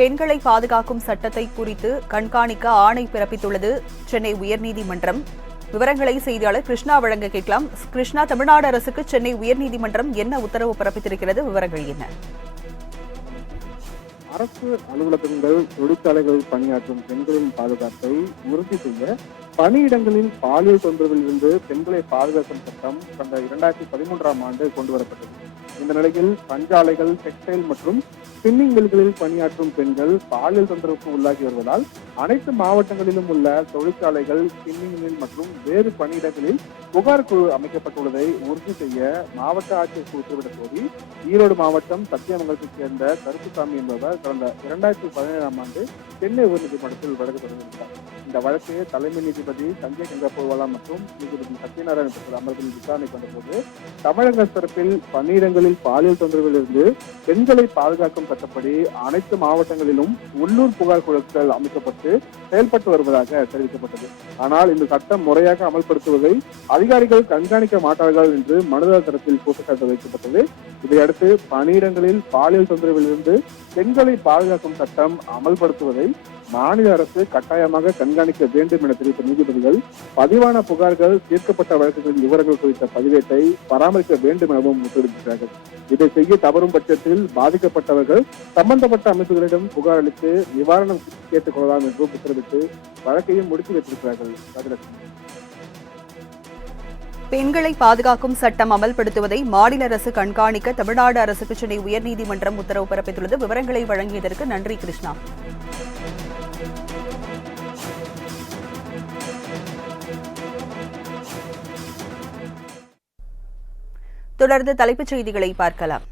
பெண்களை பாதுகாக்கும் சட்டத்தை குறித்து கண்காணிக்க ஆணை பிறப்பித்துள்ளது சென்னை உயர்நீதிமன்றம். விவரங்களை செய்தியாளர் கிருஷ்ணா வழங்க கேட்கலாம். கிருஷ்ணா, தமிழ்நாடு அரசுக்கு சென்னை உயர்நீதிமன்றம் என்ன உத்தரவு பிறப்பித்திருக்கிறது? விவரங்கள் என்ன? அரசு அலுவலகங்கள், தொழிற்சாலைகளில் பணியாற்றும் பெண்களின் பாதுகாப்பை உறுதி செய்ய பணியிடங்களில் பாலியல் தொந்தரவிலிருந்து பெண்களை பாதுகாக்கும் சட்டம் கடந்த 2013ஆம் ஆண்டு கொண்டுவரப்பட்டது. இந்த நிலையில் பஞ்சாலைகள், டெக்ஸ்டைல் மற்றும் ஸ்பின்னிங் மில்களில் பணியாற்றும் பெண்கள் பாலியல் தொந்தரவுக்கு உள்ளாகி வருவதால் அனைத்து மாவட்டங்களிலும் உள்ள தொழிற்சாலைகள், ஸ்பின்னிங் மில் மற்றும் வேறு பணியிடங்களில் புகார் குழு அமைக்கப்பட்டுள்ளதை உறுதி செய்ய மாவட்ட ஆட்சியருக்கு உத்தரவிடக் கோரி ஈரோடு மாவட்டம் சத்தியமங்கலத்தைச் சேர்ந்த கருப்புசாமி என்பவர் கடந்த 2017ஆம் ஆண்டு சென்னை உயர்நீதிமன்றத்தில் வழக்கு தொடர்ந்திருந்தார். இந்த வழக்கு தலைமை நீதிபதி சஞ்சய் கங்கா பூர்வாலா மற்றும் நீதிபதி சத்யநாராயண அமர்வில் விசாரணைக்கு வந்தபோது தமிழக தரப்பில் பணியிடங்களில் பாலியல் தொந்தரவிலிருந்து பெண்களை பாதுகாக்கும் சட்டப்படி அனைத்து மாவட்டங்களிலும் உள்ளூர் புகார் குழுக்கள் அமைக்கப்பட்டு செயல்பட்டு வருவதாக தெரிவிக்கப்பட்டது. ஆனால் இந்த சட்டம் முறையாக அமல்படுத்துவதை அதிகாரிகள் கண்காணிக்க மாட்டார்கள் என்று மனுதாரர் தரப்பில் குற்றச்சாட்டு வைக்கப்பட்டது. இதையடுத்து பணியிடங்களில் பாலியல் தொந்தரவிலிருந்து பெண்களை பாதுகாக்கும் சட்டம் அமல்படுத்துவதை மாநில அரசு கட்டாயமாக கண்காணிக்க வேண்டும் என தெரிவித்த நீதிபதிகள் பதிவான புகார்கள், தீர்க்கப்பட்ட வழக்குகளின் விவரங்கள் குறித்த பதிவேட்டை பராமரிக்க வேண்டும் எனவும் உத்தரவிட்டார்கள். இதை செய்ய தவறும் பட்சத்தில் பாதிக்கப்பட்டவர்கள் சம்பந்தப்பட்ட அமைப்புகளிடம் புகார் அளித்து நிவாரணம் கேட்டுக் கொள்ளலாம் என்றும் உத்தரவிட்டு வழக்கையும் முடித்து வைத்திருக்கிறார்கள். பெண்களை பாதுகாக்கும் சட்டம் அமல்படுத்துவதை மாநில அரசு கண்காணிக்க தமிழ்நாடு அரசுக்கு சென்னை உயர்நீதிமன்றம் உத்தரவு பிறப்பித்துள்ளது. விவரங்களை வழங்கியதற்கு நன்றி கிருஷ்ணா. தொடர்ந்து தலைப்புச் செய்திகளை பார்க்கலாம்.